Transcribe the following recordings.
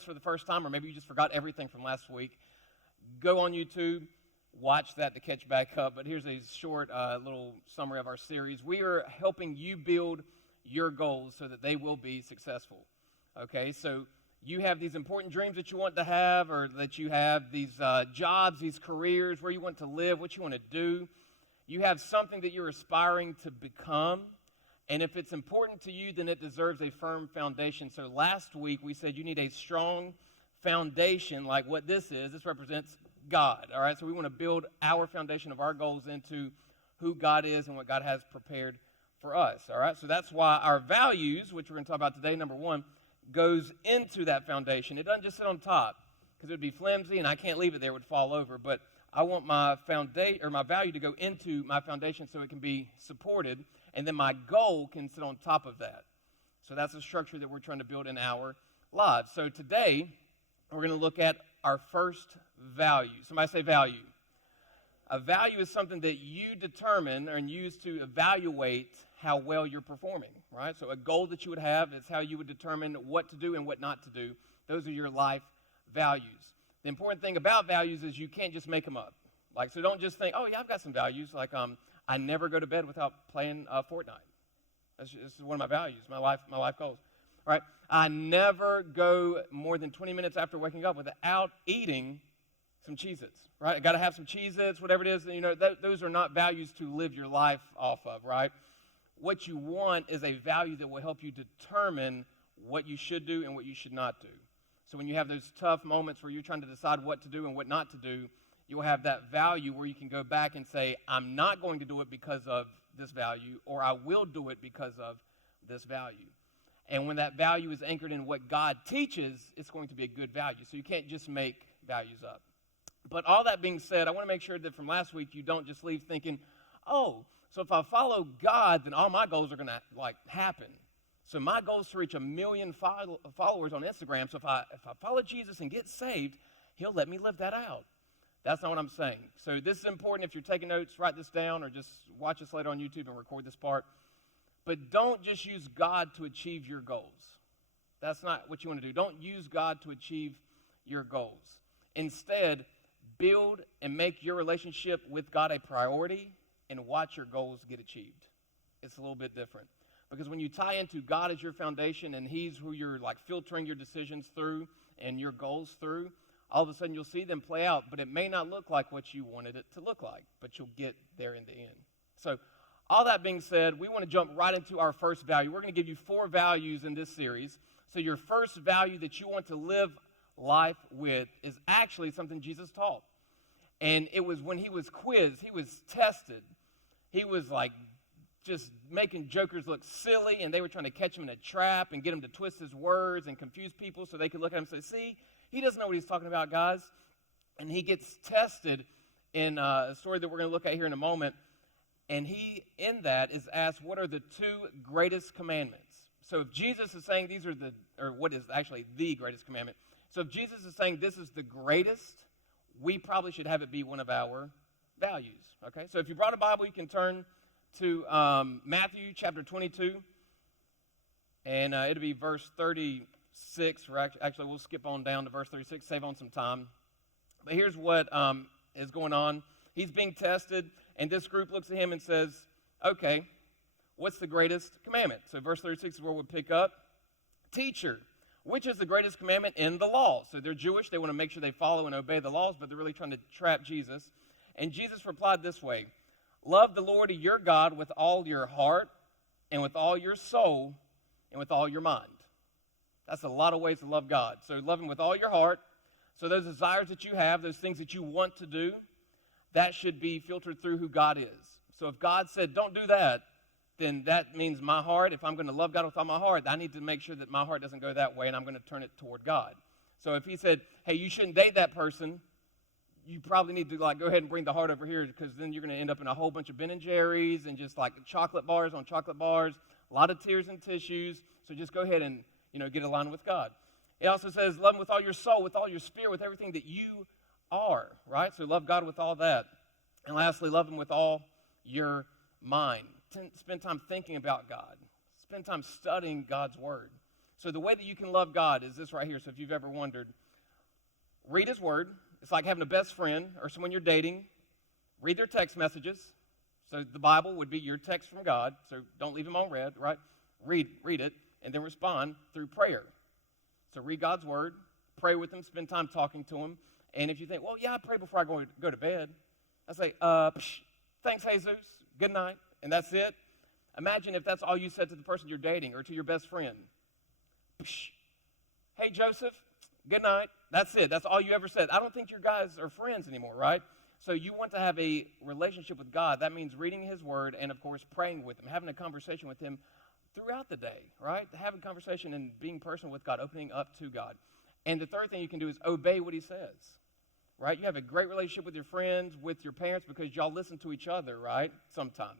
this for the first time, or maybe you just forgot everything from last week, go on YouTube, watch that to catch back up. But here's a short little summary of our series. We are helping you build your goals so that they will be successful. Okay, so you have these important dreams that you want to have, or that you have these jobs, these careers, where you want to live, what you want to do. You have something that you're aspiring to become. And if it's important to you, then it deserves a firm foundation. So last week we said you need a strong foundation like what this is. This represents God, all right? So we want to build our foundation of our goals into who God is and what God has prepared for us, all right? So that's why our values, which we're going to talk about today, number one, goes into that foundation. It doesn't just sit on top, because it would be flimsy and I can't leave it there, it would fall over. But I want my value to go into my foundation so it can be supported, and then my goal can sit on top of that. So that's the structure that we're trying to build in our lives. So today, we're going to look at our first value. Somebody say value. A value is something that you determine and use to evaluate how well you're performing, right? So a goal that you would have is how you would determine what to do and what not to do. Those are your life values. The important thing about values is you can't just make them up. So don't just think, oh yeah, I've got some values. I never go to bed without playing Fortnite. This is one of my values, my life goals. All right? I never go more than 20 minutes after waking up without eating some Cheez-Its, right? I got to have some Cheez-Its, whatever it is. Those are not values to live your life off of, right? What you want is a value that will help you determine what you should do and what you should not do. So when you have those tough moments where you're trying to decide what to do and what not to do, you'll have that value where you can go back and say, I'm not going to do it because of this value, or I will do it because of this value. And when that value is anchored in what God teaches, it's going to be a good value. So you can't just make values up. But all that being said, I want to make sure that from last week you don't just leave thinking, oh, so if I follow God, then all my goals are going to happen. So my goal is to reach 1 million followers on Instagram. So if I follow Jesus and get saved, he'll let me live that out. That's not what I'm saying. So this is important. If you're taking notes, write this down, or just watch us later on YouTube and record this part. But don't just use God to achieve your goals. That's not what you want to do. Don't use God to achieve your goals. Instead, build and make your relationship with God a priority and watch your goals get achieved. It's a little bit different. Because when you tie into God as your foundation and he's who you're filtering your decisions through and your goals through, all of a sudden you'll see them play out, but it may not look like what you wanted it to look like, but you'll get there in the end. So all that being said, we want to jump right into our first value. We're going to give you 4 values in this series. So your first value that you want to live life with is actually something Jesus taught. And it was when he was quizzed, he was tested. He was just making jokers look silly, and they were trying to catch him in a trap and get him to twist his words and confuse people so they could look at him and say, see, he doesn't know what he's talking about, guys. And he gets tested in a story that we're going to look at here in a moment. And he, in that, is asked, what are the 2 greatest commandments? So if Jesus is saying what is actually the greatest commandment? So if Jesus is saying this is the greatest, we probably should have it be one of our values, okay? So if you brought a Bible, you can turn to Matthew chapter 22, and it'll be verse 36. Actually, we'll skip on down to verse 36, save on some time. But here's what is going on. He's being tested, and this group looks at him and says, okay, what's the greatest commandment? So verse 36 is where we'll pick up. Teacher, which is the greatest commandment in the law? So they're Jewish. They want to make sure they follow and obey the laws, but they're really trying to trap Jesus. And Jesus replied this way, love the Lord your God with all your heart and with all your soul and with all your mind. That's a lot of ways to love God. So love him with all your heart. So those desires that you have, those things that you want to do, that should be filtered through who God is. So if God said, don't do that, then that means my heart, if I'm going to love God with all my heart, I need to make sure that my heart doesn't go that way and I'm going to turn it toward God. So if he said, hey, you shouldn't date that person, you probably need to go ahead and bring the heart over here, because then you're going to end up in a whole bunch of Ben & Jerry's and just chocolate bars on chocolate bars, a lot of tears and tissues. So just go ahead and, get aligned with God. It also says love him with all your soul, with all your spirit, with everything that you are, right? So love God with all that. And lastly, love him with all your mind. Spend time thinking about God. Spend time studying God's word. So the way that you can love God is this right here. So if you've ever wondered, read his word. It's like having a best friend or someone you're dating. Read their text messages. So the Bible would be your text from God. So don't leave them on read, right? Read it, and then respond through prayer. So read God's word, pray with him, spend time talking to him. And if you think, well, yeah, I pray before I go to bed. I say, thanks, Jesus. Good night. And that's it. Imagine if that's all you said to the person you're dating or to your best friend. Hey, Joseph, good night. That's it. That's all you ever said. I don't think your guys are friends anymore, right? So you want to have a relationship with God. That means reading his word and, of course, praying with him, having a conversation with him throughout the day, right? Having a conversation and being personal with God, opening up to God. And the third thing you can do is obey what he says, right? You have a great relationship with your friends, with your parents, because y'all listen to each other, right? Sometimes.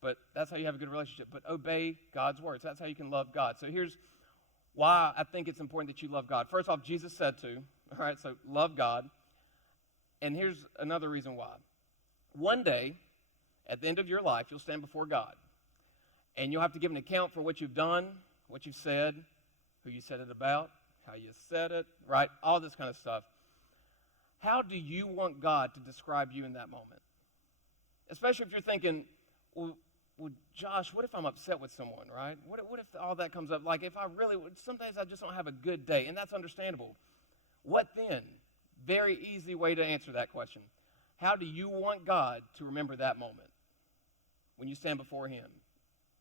But that's how you have a good relationship. But obey God's words. That's how you can love God. So here's why I think it's important that you love God. First off, Jesus said to, all right, so love God. And here's another reason why. One day, at the end of your life, you'll stand before God. And you'll have to give an account for what you've done, what you've said, who you said it about, how you said it, right? All this kind of stuff. How do you want God to describe you in that moment? Especially if you're thinking, well, Josh, what if I'm upset with someone, right? What if all that comes up? Like, some days I just don't have a good day, and that's understandable. What then? Very easy way to answer that question. How do you want God to remember that moment when you stand before him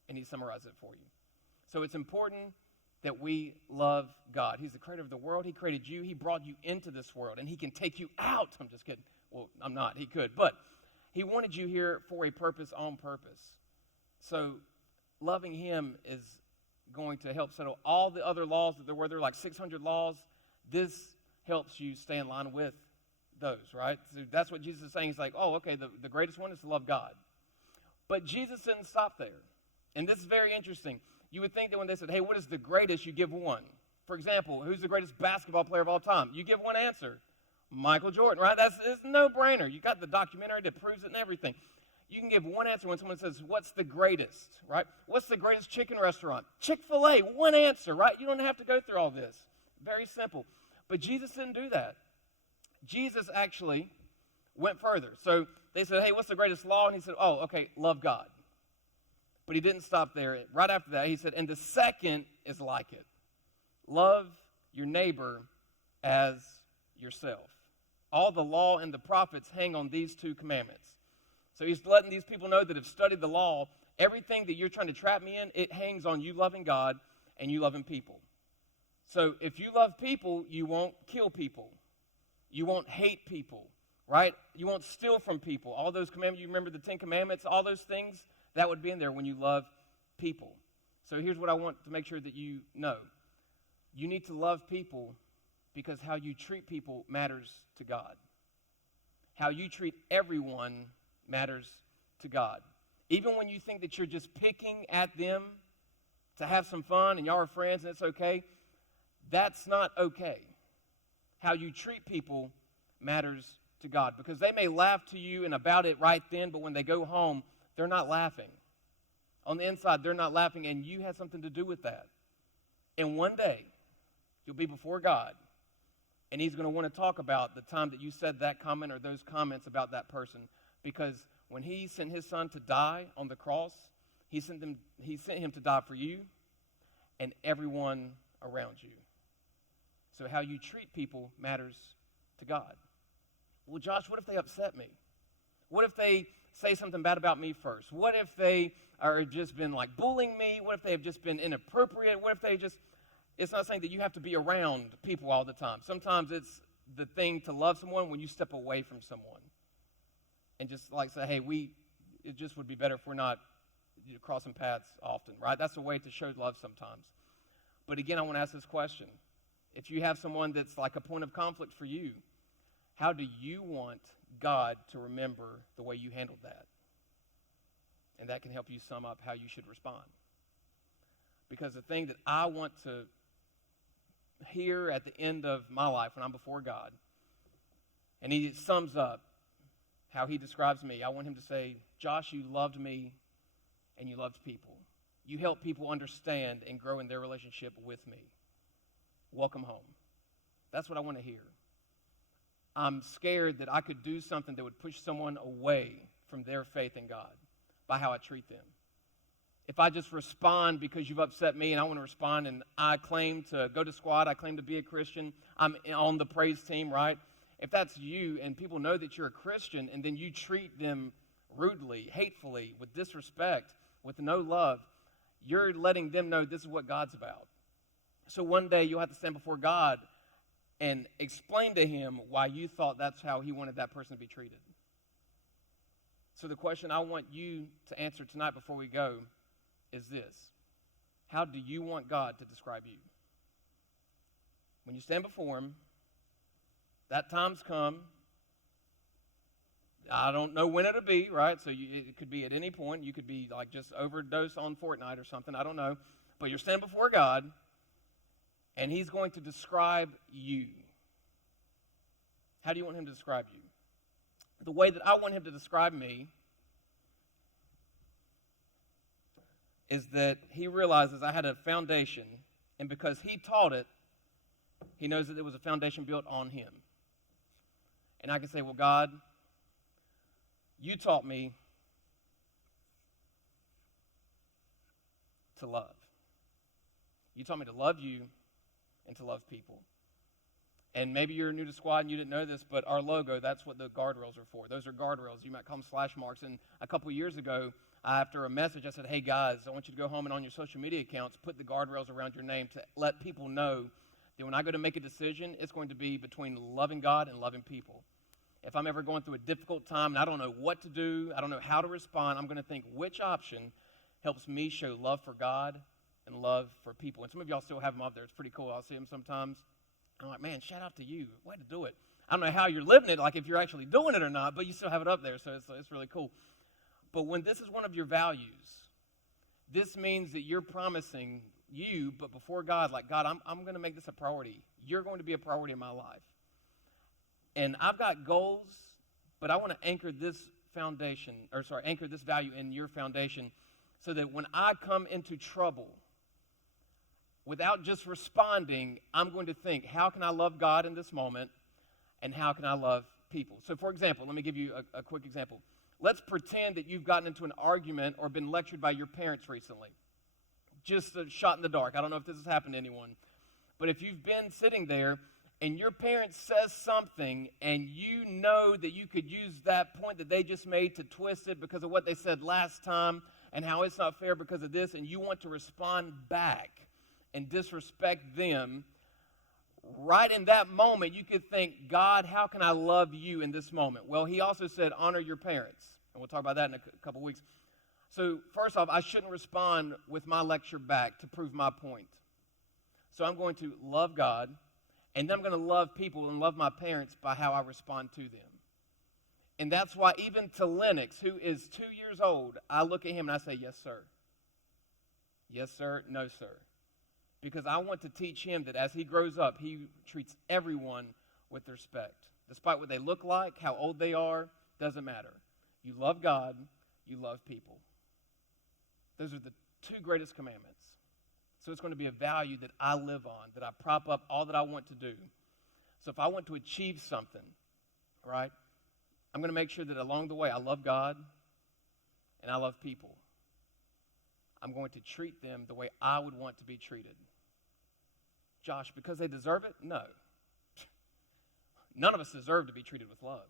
and he summarizes it for you? So it's important that we love God. He's the creator of the world. He created you. He brought you into this world, and he can take you out. I'm just kidding. Well, I'm not. He could. But he wanted you here for a purpose, on purpose. So loving him is going to help settle all the other laws that there were. There were like 600 laws. This helps you stay in line with those, right? So that's what Jesus is saying. He's like, oh, okay, the greatest one is to love God. But Jesus didn't stop there. And this is very interesting. You would think that when they said, hey, what is the greatest, you give one. For example, who's the greatest basketball player of all time? You give one answer. Michael Jordan, right? It's a no-brainer. You got the documentary that proves it and everything. You can give one answer when someone says, what's the greatest, right? What's the greatest chicken restaurant? Chick-fil-A, one answer, right? You don't have to go through all this. Very simple. But Jesus didn't do that. Jesus actually went further. So they said, hey, what's the greatest law? And he said, oh, okay, love God. But he didn't stop there. Right after that, he said, and the second is like it. Love your neighbor as yourself. All the law and the prophets hang on these two commandments. So he's letting these people know that have studied the law, everything that you're trying to trap me in, it hangs on you loving God and you loving people. So if you love people, you won't kill people. You won't hate people, right? You won't steal from people. All those commandments, you remember the 10 Commandments, all those things, that would be in there when you love people. So here's what I want to make sure that you know. You need to love people because how you treat people matters to God. How you treat everyone matters to God. Even when you think that you're just picking at them to have some fun and y'all are friends and it's okay, that's not okay. How you treat people matters to God because they may laugh to you and about it right then, but when they go home, they're not laughing. On the inside, they're not laughing, and you had something to do with that. And one day, you'll be before God, and he's going to want to talk about the time that you said that comment or those comments about that person because when he sent his son to die on the cross, he sent him to die for you and everyone around you. So how you treat people matters to God. Well, Josh, what if they upset me? What if they say something bad about me first? What if they are just been like bullying me? What if they have just been inappropriate? What if they just, it's not saying that you have to be around people all the time. Sometimes it's the thing to love someone when you step away from someone and just like say, hey, it just would be better if we're not crossing paths often, right? That's a way to show love sometimes. But again, I want to ask this question. If you have someone that's like a point of conflict for you, how do you want God to remember the way you handled that? And that can help you sum up how you should respond. Because the thing that I want to hear at the end of my life when I'm before God, and he sums up how he describes me, I want him to say, Josh, you loved me and you loved people. You help people understand and grow in their relationship with me. Welcome home. That's what I want to hear. I'm scared that I could do something that would push someone away from their faith in God by how I treat them. If I just respond because you've upset me and I want to respond and I claim to go to squad, I claim to be a Christian, I'm on the praise team, right? If that's you and people know that you're a Christian and then you treat them rudely, hatefully, with disrespect, with no love, you're letting them know this is what God's about. So one day you'll have to stand before God and explain to him why you thought that's how he wanted that person to be treated. So the question I want you to answer tonight before we go is this. How do you want God to describe you? When you stand before him, that time's come. I don't know when it'll be, right? So it could be at any point. You could be like just overdose on Fortnite or something. I don't know. But you're standing before God, and he's going to describe you. How do you want him to describe you? The way that I want him to describe me is that he realizes I had a foundation, and because he taught it, he knows that there was a foundation built on him. And I can say, well, God, you taught me to love. You taught me to love you and to love people. And maybe you're new to squad and you didn't know this, but our logo, that's what the guardrails are for. Those are guardrails. You might call them slash marks. And a couple years ago, after a message, I said, hey, guys, I want you to go home and on your social media accounts, put the guardrails around your name to let people know that when I go to make a decision, it's going to be between loving God and loving people. If I'm ever going through a difficult time and I don't know what to do, I don't know how to respond, I'm going to think which option helps me show love for God and love for people. And some of y'all still have them up there. It's pretty cool. I'll see them sometimes. I'm like, man, shout out to you. Way to do it. I don't know how you're living it, like if you're actually doing it or not, but you still have it up there, so it's really cool. But when this is one of your values, this means that you're promising you, but before God, like, God, I'm going to make this a priority. You're going to be a priority in my life. And I've got goals, but I want to anchor this value in your foundation so that when I come into trouble, without just responding, I'm going to think, how can I love God in this moment, and how can I love people? So, for example, let me give you a quick example. Let's pretend that you've gotten into an argument or been lectured by your parents recently. Just a shot in the dark. I don't know if this has happened to anyone. But if you've been sitting there and your parent says something and you know that you could use that point that they just made to twist it because of what they said last time and how it's not fair because of this, and you want to respond back and disrespect them, right in that moment you could think, God, how can I love you in this moment? Well, he also said, honor your parents. And we'll talk about that in a couple weeks. So first off, I shouldn't respond with my lecture back to prove my point. So I'm going to love God, and then I'm going to love people and love my parents by how I respond to them. And that's why even to Lennox, who is 2 years old, I look at him and I say, yes, sir. Yes, sir. No, sir. Because I want to teach him that as he grows up, he treats everyone with respect. Despite what they look like, how old they are, doesn't matter. You love God, you love people. Those are the two greatest commandments. So it's going to be a value that I live on, that I prop up all that I want to do. So if I want to achieve something, right, I'm going to make sure that along the way I love God and I love people. I'm going to treat them the way I would want to be treated. Josh, because they deserve it? No. None of us deserve to be treated with love.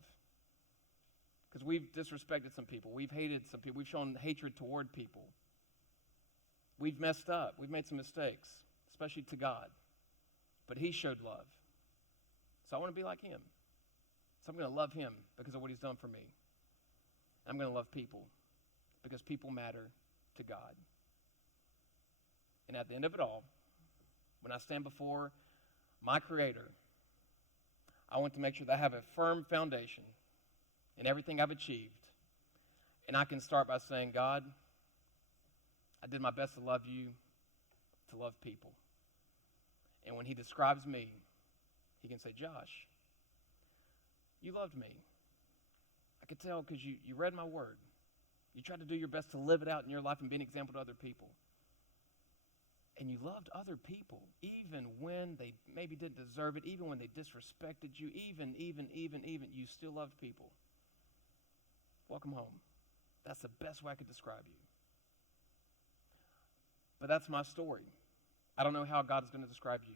Because we've disrespected some people. We've hated some people. We've shown hatred toward people. We've messed up. We've made some mistakes, especially to God. But he showed love. So I want to be like him. So I'm going to love him because of what he's done for me. I'm going to love people because people matter to God. And at the end of it all, when I stand before my Creator, I want to make sure that I have a firm foundation in everything I've achieved. And I can start by saying, God, I did my best to love you, to love people. And when he describes me, he can say, Josh, you loved me. I could tell because you read my word. You tried to do your best to live it out in your life and be an example to other people. And you loved other people, even when they maybe didn't deserve it, even when they disrespected you, even, you still loved people. Welcome home. That's the best way I could describe you. But that's my story. I don't know how God is going to describe you.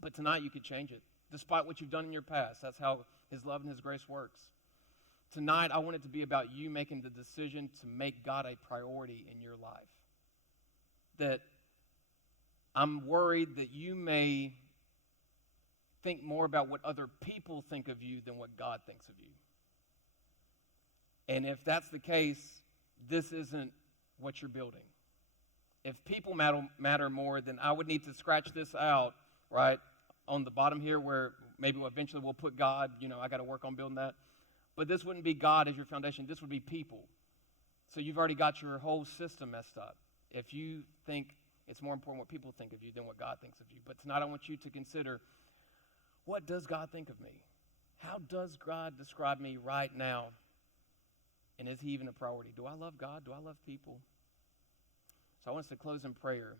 But tonight you could change it. Despite what you've done in your past, that's how his love and his grace works. Tonight I want it to be about you making the decision to make God a priority in your life. That I'm worried that you may think more about what other people think of you than what God thinks of you. And if that's the case, this isn't what you're building. If people matter more, then I would need to scratch this out, right, on the bottom here where maybe eventually we'll put God. I got to work on building that. But this wouldn't be God as your foundation. This would be people. So you've already got your whole system messed up if you think it's more important what people think of you than what God thinks of you. But tonight I want you to consider, what does God think of me? How does God describe me right now? And is he even a priority? Do I love God? Do I love people? So I want us to close in prayer.